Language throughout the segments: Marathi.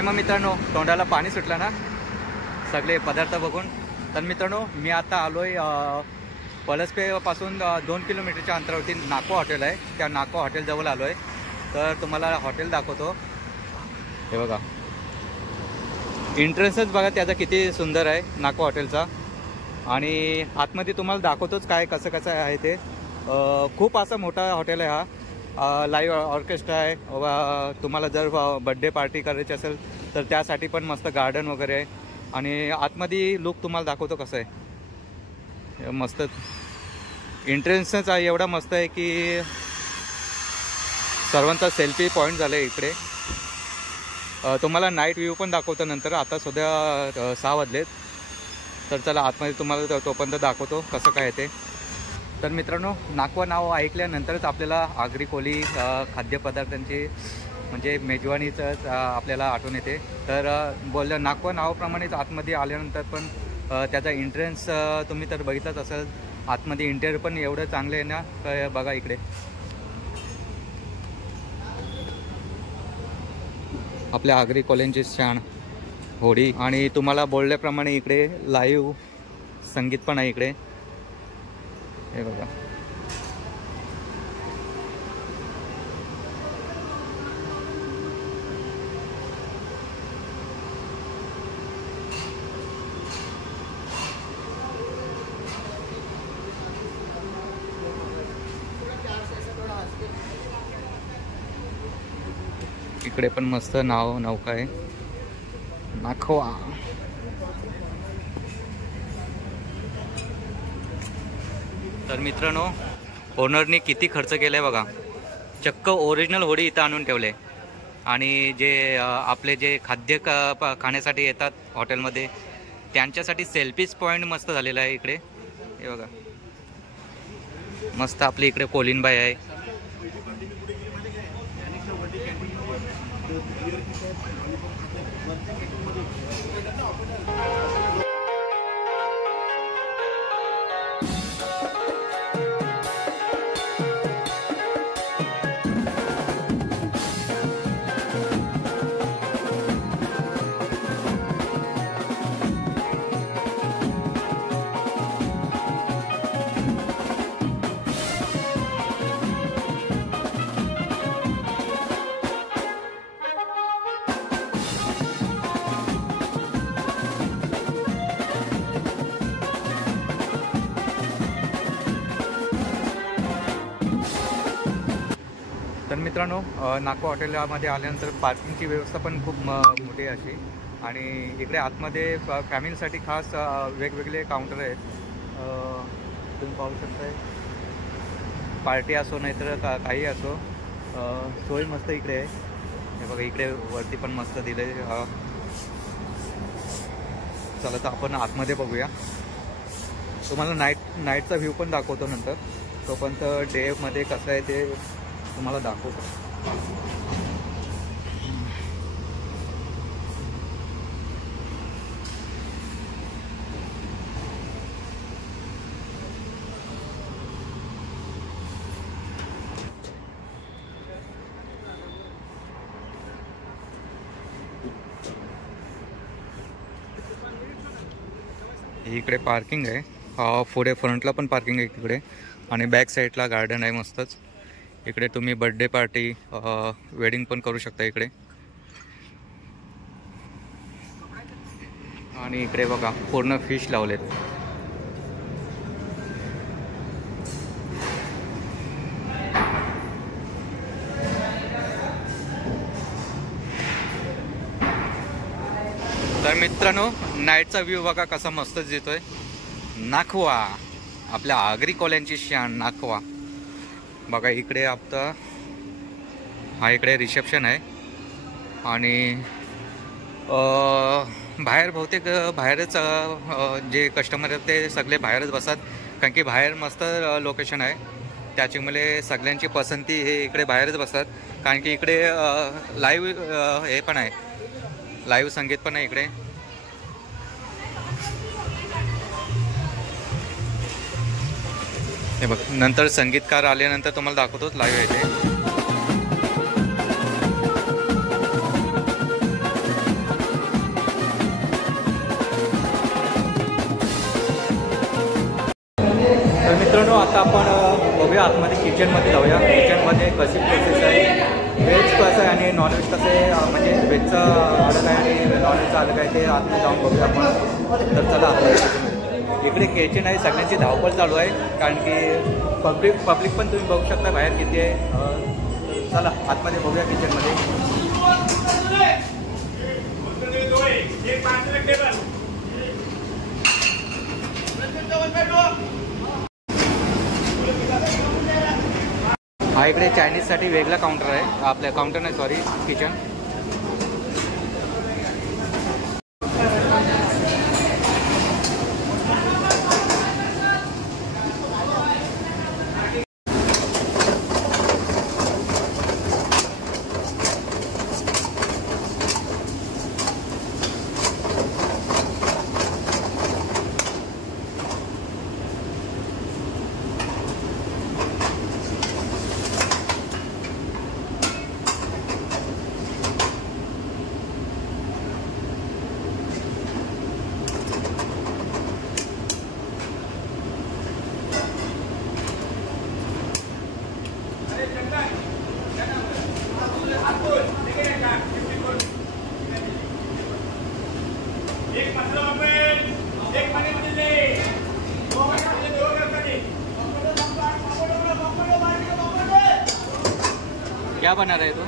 काय मग मित्रांनो, तोंडाला पाणी सुटलं ना सगळे पदार्थ बघून. तर मित्रांनो, मी आता आलोय पळसपेपासून 2 किलोमीटरच्या अंतरावरती नाको हॉटेल आहे. त्या नाको हॉटेलजवळ आलो आहे. तर तुम्हाला हॉटेल दाखवतो. हे बघा, एंट्रन्सच बघा त्याचा किती सुंदर आहे नाको हॉटेलचा. आणि आतमध्ये तुम्हाला दाखवतोच काय कसं कसं आहे ते. खूप असा मोठा हॉटेल आहे हा. लाईव्ह ऑर्केस्ट्रा आहे. तुम्हाला जर बड्डे पार्टी करायची असेल तर त्यासाठी पण मस्त गार्डन वगैरे आहे. आणि आतमध्ये लुक तुम्हाला दाखवतो कसं आहे. मस्त एंट्रन्सच एवढा मस्त आहे की सर्वांचा सेल्फी पॉईंट झाला आहे इकडे. तुम्हाला नाईट व्ह्यू पण दाखवतो नंतर. आता सध्या 6 वाजलेत. तर चला आतमध्ये तुम्हाला तोपर्यंत दाखवतो कसं काय ते. तर मित्रांनो, नाकवा नाव ऐकल्यानंतरच आपल्याला आगरी कोली खाद्यपदार्थांची म्हणजे मेजवानीच आपल्याला आठवण येते. तर बोललं नाकवा नावाप्रमाणेच आतमध्ये आल्यानंतर पण त्याचा एंट्रन्स तुम्ही तर बघितलाच असेल. आतमध्ये इंटेरियर पण एवढं चांगलं आहे ना. बघा इकडे आपल्या आगरी कोल्यांची शान होडी. आणि तुम्हाला बोलल्याप्रमाणे इकडे लाईव्ह संगीत पण आहे इकडे. हे बघा, इकडे पण मस्त नौका आहे नाखवा. तर मित्रांनो, ओनरने किती खर्च केलाय बघा. चक्क ओरिजिनल होडी इथं आणून ठेवले. आणि जे आपले जे खाद्य खाण्यासाठी येतात हॉटेलमध्ये त्यांच्यासाठी सेल्फीज पॉईंट मस्त झालेला आहे इकडे. हे बघा, मस्त आपली इकडे कोलिनबाई आहे. तर मित्रांनो, नाको हॉटेलमध्ये आल्यानंतर पार्किंगची व्यवस्था पण खूप मोठी आहे अशी. आणि इकडे आतमध्ये फॅमिलीसाठी खास वेगवेगळे काउंटर आहेत. तुम्ही पाहू शकताय. पार्टी असो नाहीतर काही असो, सोय मस्त इकडे आहे. हे बघा, इकडे वरती पण मस्त दिलं आहे. चला तर आपण आतमध्ये बघूया. तुम्हाला नाईटचा व्ह्यू पण दाखवतो नंतर. तोपर्यंत डेमध्ये कसं आहे ते तुम्हाला दाखवतो. इकडे पार्किंग आहे. पुढे फ्रंटला पण पार्किंग आहे तिकडे. आणि बॅक साईडला गार्डन आहे मस्तच. इकडे तुम्ही बर्थडे पार्टी वेडिंग पण करू शकता इकडे. आणि इकडे बघा पूर्ण फिश लावलेत. तर मित्रांनो, नाईटचा व्ह्यू बघा कसा मस्तच देतोय. नाखवा, आपल्या आगरी कोल्यांची शान नाखवा. बघा इकडे आता हा इकडे रिसेप्शन आहे. आणि बाहेर बहुतेक बाहेरच जे कस्टमर आहेत ते सगळे बाहेरच बसतात. कारण की बाहेर मस्त लोकेशन आहे. त्याच्यामुळे सगळ्यांची पसंती हे इकडे बाहेरच बसतात. कारण की इकडे लाईव्ह हे पण आहे, लाईव्ह संगीत पण आहे इकडे. हे बघ, नंतर संगीतकार आल्यानंतर तुम्हाला दाखवतोच लाईव्ह येते. आता आपण बघूया आतमध्ये किचनमध्ये जाऊया. किचनमध्ये कशी प्रोसेस आहे, व्हेज कसं आहे आणि नॉनव्हेज कसं आहे, म्हणजे व्हेजचं अलग आहे आणि नॉनव्हेजचं अलग आहे, ते आतमध्ये जाऊन बघूया आपण. तर चला आतमध्ये. इकडे किचन आहे, सगळ्यांची धावपळ चालू आहे कारण की पब्लिक पण तुम्ही बघू शकता बाहेर किती आहे. चला आतमध्ये बघूया किचनमध्ये. हा इकडे चायनीजसाठी वेगळा काउंटर आहे, आपल्या काउंटर नाही सॉरी किचन. क्या बना रहे तो?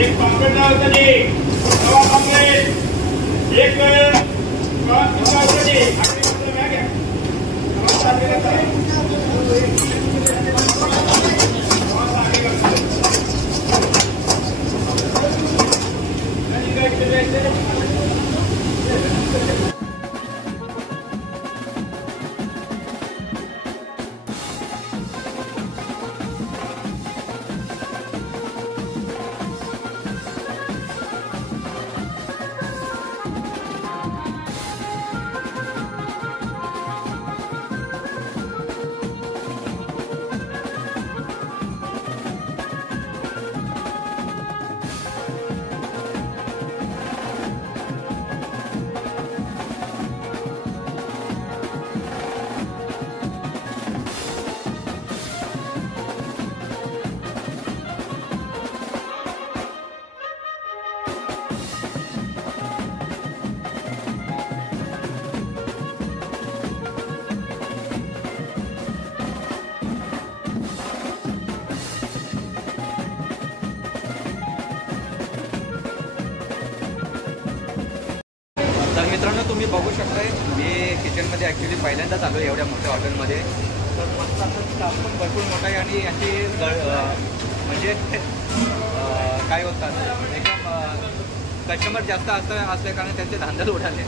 एक पापड लावताना रवा पापलेट एक तर मित्रांनो तुम्ही बघू शकताय मी किचनमध्ये ॲक्च्युली पहिल्यांदाच आलो एवढ्या मोठ्या हॉटेलमध्ये. तर मस्त असं स्टाफ पण भरपूर मोठा आहे आणि अशी म्हणजे काय बोलतात एकदम कस्टमर जास्त असल्या कारण त्यांचे धांदल उडाले.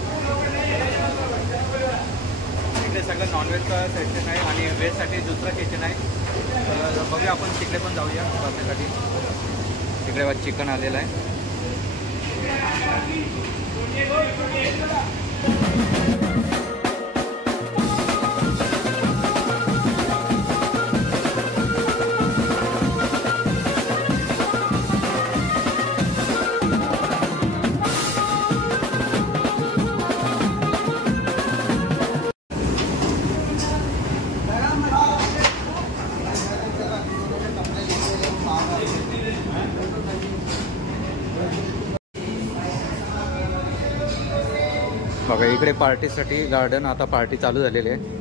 इकडे सगळं नॉनव्हेजचं सेक्शन आहे आणि व्हेजसाठी दुसरं किचन आहे. तर बघूया आपण तिकडे पण जाऊया बघण्यासाठी. तिकडे चिकन आलेलं आहे. बघा इकडे पार्टीसाठी गार्डन, आता पार्टी चालू झालेली आहे.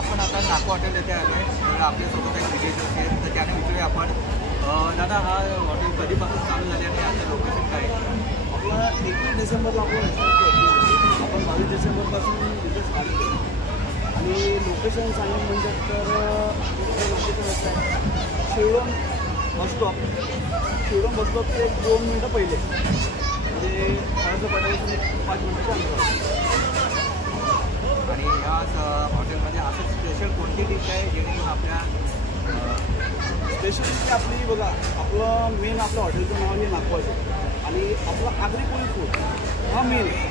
आपण आता नाको हॉटेल येथे आलो आहे. तर आपल्यासोबत आहे विजय जोशी, तर त्याने विचारूया आपण, दादा हा हॉटेल कधीपासून चालू झाले आणि आता लोकेशन काय आहे? आपला 21 डिसेंबरला आपण 22 डिसेंबरपासून तिथे चालू केलं आणि लोकेशन सांगून म्हणजे तर लोकेशन असं आहे शिवडोन बस स्टॉपचे 1-2 मिनटं पहिले, म्हणजे खरंच पटायचं 5 मिनटाचं अंतर. आणि ह्या हॉटेलमध्ये असं स्पेशल कोणती डिश आहे जेणेकरून आपल्या स्पेशल डिश आपली बघा, आपलं मेन आपलं हॉटेलचं नाव हे नागपूरचं आणि आपलं आगरी कोळी फूड हा मेन आहे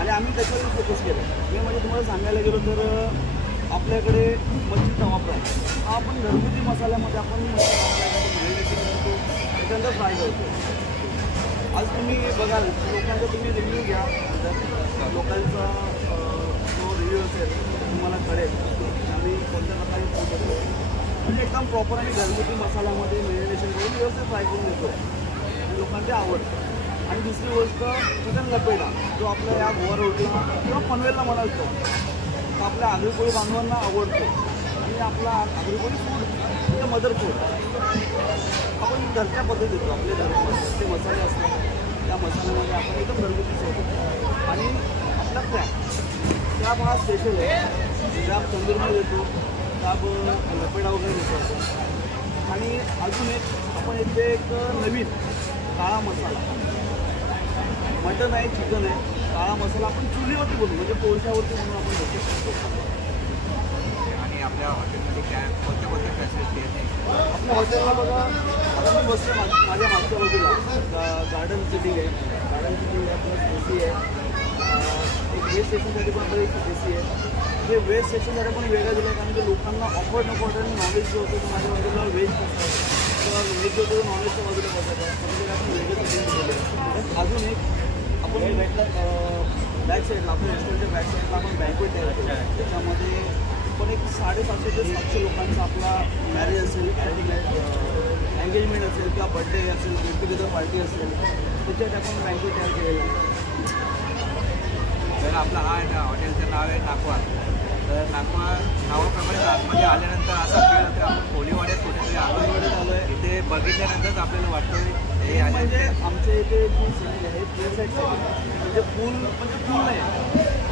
आणि आम्ही त्याच्यावर फोकस केलं. मी म्हणजे तुम्हाला सांगायला गेलो तर आपल्याकडे मच्छी तवा फ्राय हा आपण घरगुती मसाल्यामध्ये आपण मॅरिनेशन करतो, त्याच्यानंतर फ्राय करतो. आज तुम्ही बघाल लोकांचा तुम्ही रिव्ह्यू घ्या, लोकांचा जो रिव्ह्यू असेल तुम्हाला कळेल आम्ही कोणत्या प्रकारे फूड करतो. म्हणजे एकदम प्रॉपर आणि घरगुती मसाल्यामध्ये मॅरिनेशन करून व्यवस्थित फ्राय करून देतो आणि लोकांना आवडतं. आणि दुसरी गोष्ट चिकन लपेटा जो आपल्या या गोवा रोडला किंवा पनवेलला म्हणालतो तो आपल्या आगरी कोळी बांधवांना आवडतो आणि आपला आगरी कोळी फूड म्हणजे मदर फूड आपण घरच्या पद्धतीत देतो. आपल्या घरामध्ये जे मसाले असतात त्या मसाल्यामध्ये आपण एकदम घरगुती ठेवतो. आणि आपला क्रॅब हा स्पेशल आहे, क्रॅब तंदूरमध्ये देतो, क्रॅब लपेटा वगैरे देतो आपण. आणि अजून एक आपण इथे एक नवीन काळा मसाला, मटन आहे चिकन आहे, काळा मसाला आपण चुलीवरती बनवू म्हणजे कोळशावरती म्हणून आपण देतो. आणि आपल्या हॉटेलमध्ये काय कोणत्या कोणत्या फॅसिलिटी आहेत? आपल्या हॉटेलला बघा, आता मी बसते माझ्या मागच्या बाजूला गार्डन सिटिंग आहे, गार्डन सिटिंग आहे, प्लस एसी आहे. एक वेस्ट स्टेशनसाठी पण आपल्याला एक एसी आहे. हे वेस्ट स्टेशनसाठी पण वेगळं दिलं आहे कारण की लोकांना ऑफर्ड नको वाटतं. नॉलेज जो होतं माझ्या बाजूला व्हेज बसतात किंवा व्हेज जो होतं नॉनव्हेजच्या बाजूला बसायचं म्हणजे आपण वेगळं सिटिंग दिलेलं. अजून एक आपण बॅक साईडला आपल्या रेस्टॉरंटच्या बॅक साईडला आपण बँक्वेट तयार केलं आहे. त्याच्यामध्ये पण एक 750 ते 700 लोकांचा आपला मॅरेज असेल, एंगेजमेंट असेल किंवा बड्डे असेल, गेट टुगेदर पार्टी असेल त्याच्यात आपण बँक्वेट तयार केलेलं आहे. तर आपलं हा हॉटेलचं नाव आहे नाकवार. तर नावाप्रमाणे आतमध्ये आल्यानंतर असं फील होतं आपण कोलीवाड्यात कुठेतरी आलो आहे. इथे बघितल्यानंतरच आपल्याला वाटतं हे आले म्हणजे आमच्या इथे जी सिटी आहे प्लेस साईड म्हणजे पूल नाही.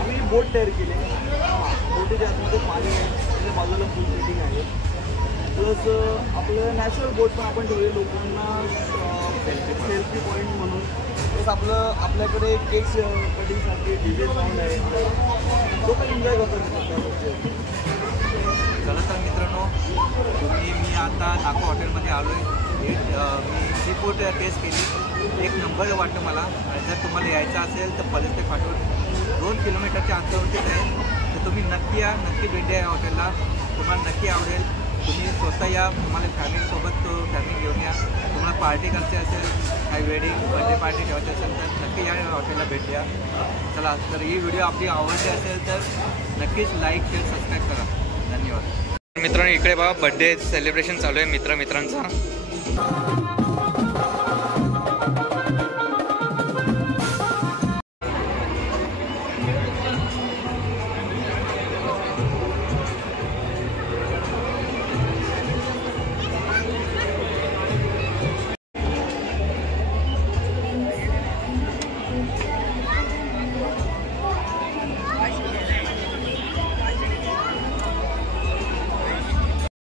आम्ही बोट तयार केले. बोटीच्या आतमध्ये पाणी आहे, त्याच्या बाजूला पूल सेटिंग आहे. प्लस आपलं नॅचरल बोट पण आपण ठेवले लोकांना सेल्फी पॉईंट म्हणून. प्लस आपल्याकडे केक्स कटिंगसाठी DJ साऊंड आहे, तो पण एन्जॉय करतो. चला तर मित्रांनो, मी आता नाको हॉटेलमध्ये आलो आहे. मी सी फूड टेस्ट केली, एक नंबर वाटतं मला. जर तुम्हाला यायचं असेल तर पलस ते फाटून 2 किलोमीटरच्या अंतरावरतीच आहे. तर तुम्ही नक्की या, नक्की भेट द्या या हॉटेलला, तुम्हाला नक्की आवडेल. तुम्ही स्वतः या, तुम्हाला फॅमिलीसोबत फॅमिली घेऊन या. तुम्हाला पार्टी करायची असेल, काही वेडिंग बर्थडे पार्टी ठेवायची असेल तर नक्की या हॉटेलला भेट द्या. चला, तर ही व्हिडिओ आपली आवडली असेल तर नक्कीच लाईक शेअर सबस्क्राईब करा. धन्यवाद. मित्रांनो, इकडे बघा बर्थडे सेलिब्रेशन चालू आहे मित्रांचा.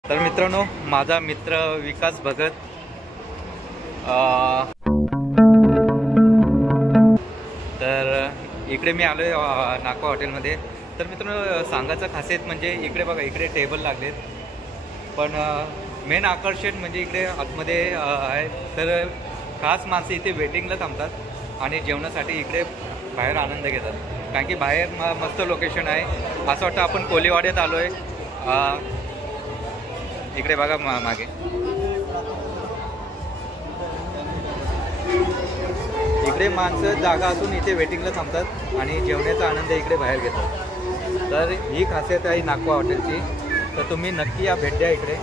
तर मित्रांनो, माझा मित्र विकास भगत तर इकडे मी आलो आहे नाको हॉटेलमध्ये. तर मित्रांनो, सांगायचं खासियत म्हणजे इकडे बघा, इकडे टेबल लागलेत, पण मेन आकर्षण म्हणजे इकडे आतमध्ये आहे. तर खास माणसं इथे वेटिंगला थांबतात आणि जेवणासाठी इकडे बाहेर आनंद घेतात, कारण की बाहेर मस्त लोकेशन आहे. असं वाटतं आपण कोलीवाड्यात आलो आहे. इकडे बघा मागे, इकडे माणसं जागा असून इथे वेटिंगला थांबतात आणि जेवणाचा आनंद इकडे बाहेर घेतात. तर ही खासियत आहे नाको हॉटेलची. तर तुम्ही नक्की या, भेट द्या इकडे.